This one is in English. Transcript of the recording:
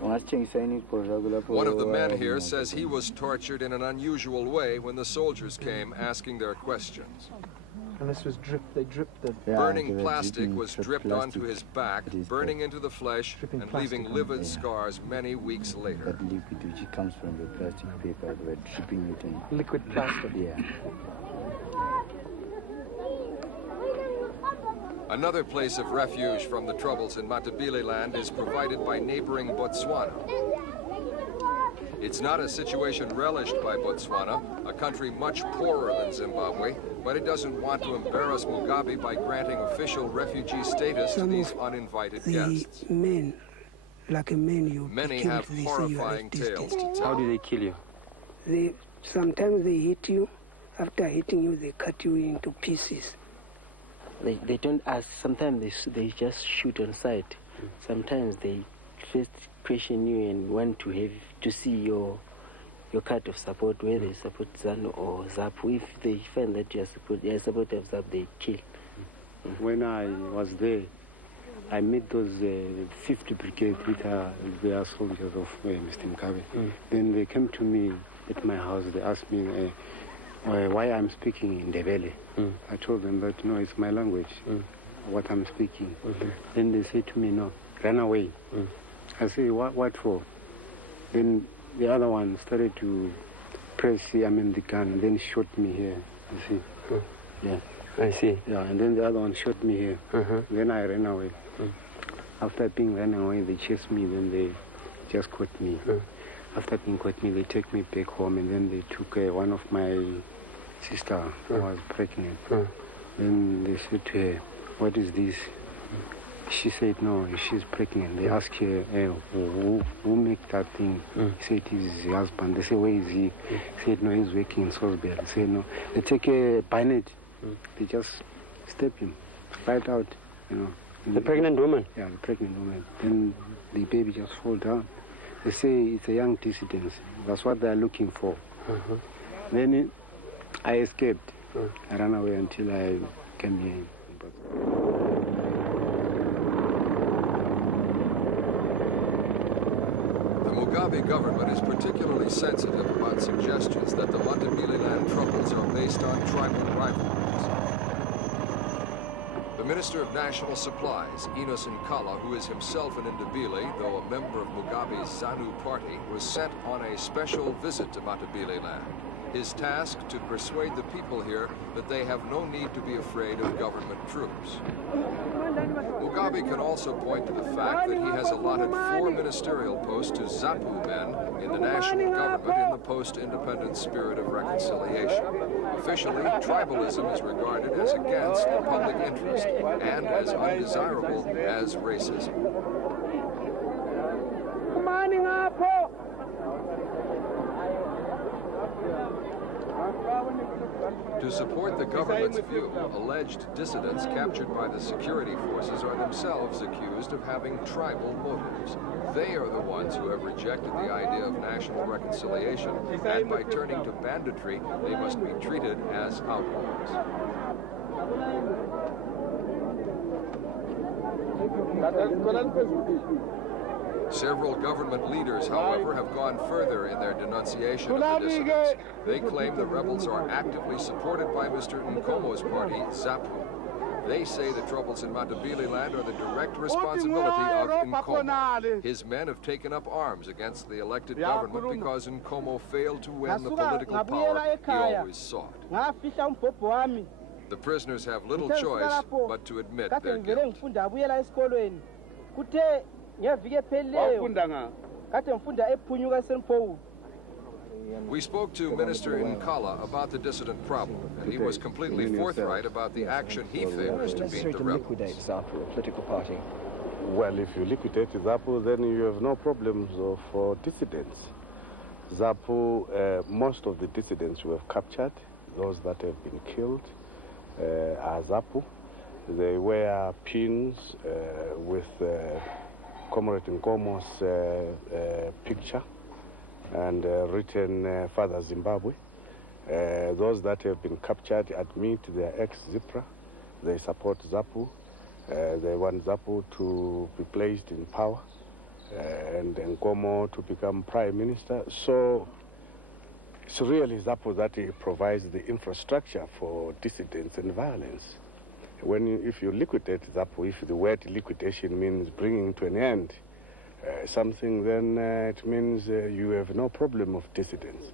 One of the men here says he was tortured in an unusual way when the soldiers came asking their questions. And this was dripped, they dripped the... Burning plastic was dripped onto his back, burning into the flesh and leaving livid scars many weeks later. That liquid which comes from the plastic paper, we're dripping it in. Liquid plastic? Yeah. Another place of refuge from the troubles in Matabeleland is provided by neighboring Botswana. It's not a situation relished by Botswana, a country much poorer than Zimbabwe, but it doesn't want to embarrass Mugabe by granting official refugee status to these uninvited guests. Many have horrifying tales to tell. How do they kill you? Sometimes they hit you. After hitting you, they cut you into pieces. They don't ask. Sometimes they just shoot on sight. Sometimes they first question you and want to see your card of support, where they support ZANU or ZAPU. If they find that you are support of ZAPU, they kill. When I was there, I met those 5th Brigade with their soldiers of Mr. Mugabe. Then they came to me at my house. They asked me why I'm speaking in Ndebele. I told them that, no, it's my language, what I'm speaking. Then they said to me, no, run away. I say, what for? Then the other one started to press the gun and then shot me here, you see. Yeah. I see. Yeah, and then the other one shot me here. Then I ran away. After being run away, they chased me, then they just caught me. After being caught me, they take me back home, and then they took one of my sister who was pregnant. Then they said to her, what is this? She said, no, she's pregnant. They asked her, who make that thing? He said, it's his husband. They said, where is he? He said, no, he's working in Salisbury. They said, no. They take a bayonet. They just step him right out, you know. The pregnant woman? Yeah, the pregnant woman. Then the baby just fall down. They say it's a young dissident. That's what they're looking for. Then I escaped. I ran away until I came here. The Mugabe government is particularly sensitive about suggestions that the Matabeleland troubles are based on tribal rivalries. The Minister of National Supplies, Enos Nkala, who is himself an Ndebele, though a member of Mugabe's ZANU party, was sent on a special visit to Matabeleland. His task to persuade the people here that they have no need to be afraid of government troops. Mugabe can also point to the fact that he has allotted 4 ministerial posts to ZAPU men in the national government in the post-independence spirit of reconciliation. Officially, tribalism is regarded as against the public interest and as undesirable as racism. To support the government's view, alleged dissidents captured by the security forces are themselves accused of having tribal motives. They are the ones who have rejected the idea of national reconciliation, and by turning to banditry, they must be treated as outlaws. Several government leaders, however, have gone further in their denunciation of the dissidents. They claim the rebels are actively supported by Mr. NKOMO's party, ZAPU. They say the troubles in Matabeleland are the direct responsibility of NKOMO. His men have taken up arms against the elected government because NKOMO failed to win the political power he always sought. The prisoners have little choice but to admit their guilt. We spoke to Minister Nkala about the dissident problem, and he was completely forthright about the action he favors to beat the rebels. Liquidate ZAPU, a political party. Well, if you liquidate ZAPU, then you have no problems for dissidents. ZAPU, most of the dissidents we have captured, those that have been killed, are ZAPU. They wear pins with Comrade NKOMO's picture and written Father Zimbabwe. Those that have been captured admit they are ex-ZIPRA. They support ZAPU. They want ZAPU to be placed in power. and NKOMO to become prime minister. So it's really ZAPU that provides the infrastructure for dissidents and violence. If you liquidate ZAPU, if the word liquidation means bringing to an end something, then it means you have no problem of dissidents.